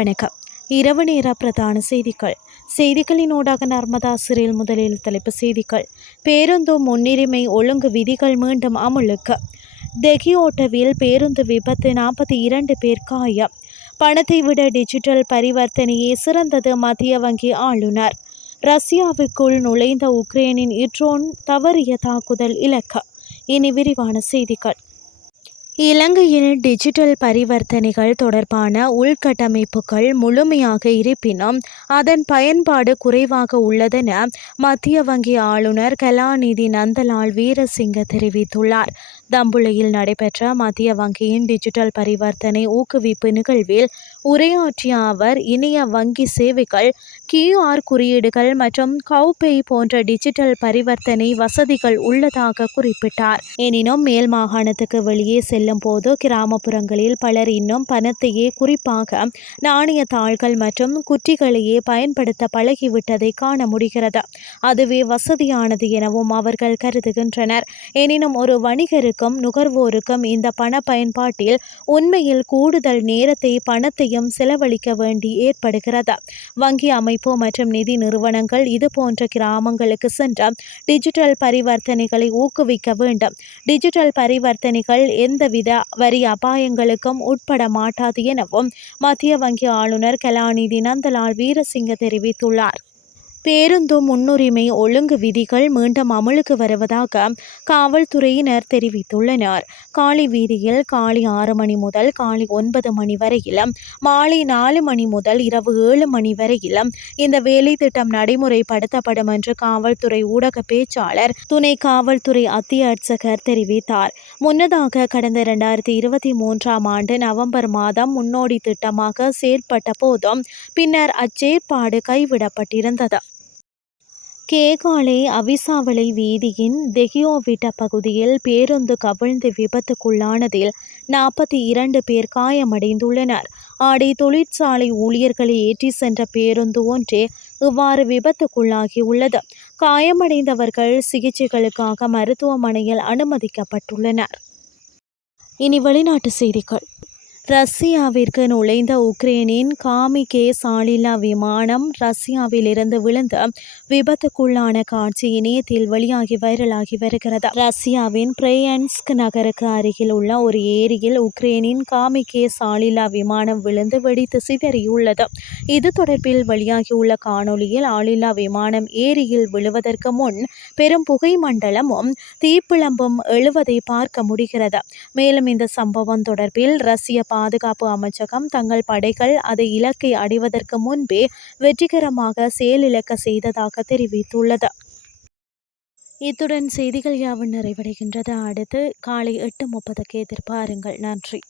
வணக்கம். இரவு நேர பிரதான செய்திகள். செய்திகளின் ஊடாக நர்மதா சிறையில் முதலில் தலைப்பு செய்திகள். பேருந்து முன்னுரிமை ஒழுங்கு விதிகள் மீண்டும் அமுலுக்கு. தெகியோட்டவில் பேருந்து விபத்து நாற்பத்தி இரண்டு பேர் காயம். பணத்தை விட டிஜிட்டல் பரிவர்த்தனையே சிறந்தது மத்திய வங்கி ஆளுநர். ரஷ்யாவுக்குள் நுழைந்த உக்ரைனின் இட்ரோன் தவறிய தாக்குதல் இலக்கு. இனி விரிவான செய்திகள். இலங்கையில் டிஜிட்டல் பரிவர்த்தனைகள் தொடர்பான உள்கட்டமைப்புகள் முழுமையாக இருப்பினும் அதன் பயன்பாடு குறைவாக உள்ளதென மத்திய வங்கி ஆளுநர் கலாநிதி நந்தலால் வீரசிங்க தெரிவித்துள்ளார். தம்புளையில் நடைபெற்ற மத்திய வங்கியின் டிஜிட்டல் பரிவர்த்தனை ஊக்குவிப்பு நிகழ்வில் உரையாற்றிய அவர் இணைய வங்கி சேவைகள் கியூஆர் குறியீடுகள் மற்றும் கவுபே போன்ற டிஜிட்டல் பரிவர்த்தனை வசதிகள் உள்ளதாக குறிப்பிட்டார். எனினும் மேல் மாகாணத்துக்கு வெளியே செல்லும் போது கிராமப்புறங்களில் பலர் இன்னும் பணத்தையே குறிப்பாக நாணய தாள்கள் மற்றும் குட்டிகளையே பயன்படுத்த பழகிவிட்டதை காண முடிகிறது. அதுவே வசதியானது எனவும் அவர்கள் கருதுகின்றனர். எனினும் ஒரு வணிகருக்கு வணிகருக்கும் நுகர்வோருக்கும் இந்த பண பயன்பாட்டில் உண்மையில் கூடுதல் நேரத்தை பணத்தையும் செலவழிக்க வேண்டி ஏற்படுகிறது. வங்கி அமைப்பு மற்றும் நிதி நிறுவனங்கள் இது போன்ற கிராமங்களுக்கு சென்று டிஜிட்டல் பரிவர்த்தனைகளை ஊக்குவிக்க வேண்டும். டிஜிட்டல் பரிவர்த்தனைகள் எந்தவித வரி அபாயங்களுக்கும் உட்பட மாட்டாது எனவும் மத்திய வங்கி ஆளுநர் கலாநிதி நந்தலால் வீரசிங்க தெரிவித்துள்ளார். பேருந்து முன்னுரிமை ஒழுங்கு விதிகள் மீண்டும் அமலுக்கு வருவதாக காவல்துறையினர் தெரிவித்துள்ளனர். காலி வீதியில் காலை ஆறு மணி முதல் காலை ஒன்பது மணி வரையிலும் மாலை நாலு மணி முதல் இரவு ஏழு மணி வரையிலும் இந்த வேலை திட்டம் நடைமுறைப்படுத்தப்படும் என்று காவல்துறை ஊடக பேச்சாளர் துணை காவல்துறை அத்தியட்சகர் தெரிவித்தார். முன்னதாக கடந்த இரண்டாயிரத்தி இருபத்தி மூன்றாம் ஆண்டு நவம்பர் மாதம் முன்னோடி திட்டமாக செயற்பட்ட போதும் பின்னர் அச்சேற்பாடு கைவிடப்பட்டிருந்தது. கேகாலை அவிசாவளை வீதியின் தெஹியோவிட்ட பகுதியில் பேருந்து கவிழ்ந்து விபத்துக்குள்ளானதில் நாற்பத்தி இரண்டு பேர் காயமடைந்துள்ளனர். ஆடை தொழிற்சாலை ஊழியர்களை ஏற்றி சென்ற பேருந்து ஒன்றே இவ்வாறு விபத்துக்குள்ளாகியுள்ளது. காயமடைந்தவர்கள் சிகிச்சைகளுக்காக மருத்துவமனையில் அனுமதிக்கப்பட்டுள்ளனர். இனி வெளிநாட்டு செய்திகள். ரஷ்யாவிற்கு நுழைந்த உக்ரைனின் காமிகே சாலில்லா விமானம் ரஷ்யாவிலிருந்து விழுந்து விபத்துக்குள்ளான காட்சி இணையத்தில் வெளியாகி வைரலாகி வருகிறது. ரஷ்யாவின் பிரேயன்ஸ்க் நகருக்கு அருகில் உள்ள ஒரு ஏரியில் உக்ரைனின் காமிகே சாலில்லா விமானம் விழுந்து வெடித்து சிதறியுள்ளது. இது தொடர்பில் வெளியாகியுள்ள காணொளியில் ஆளில்லா விமானம் ஏரியில் விழுவதற்கு முன் பெரும் புகை மண்டலமும் தீப்பிழம்பும் எழுவதை பார்க்க முடிகிறது. மேலும் இந்த சம்பவம் தொடர்பில் ரஷ்ய பாதுகாப்பு அமைச்சகம் தங்கள் படைகள் அதை இலக்கை அடைவதற்கு முன்பே வெற்றிகரமாக செயலிழக்க செய்ததாக தெரிவித்துள்ளது. இத்துடன் செய்திகள் யாவும் நிறைவடைகின்றது அடுத்து காலை எட்டு முப்பதுக்கு எதிர்பாருங்கள். நன்றி.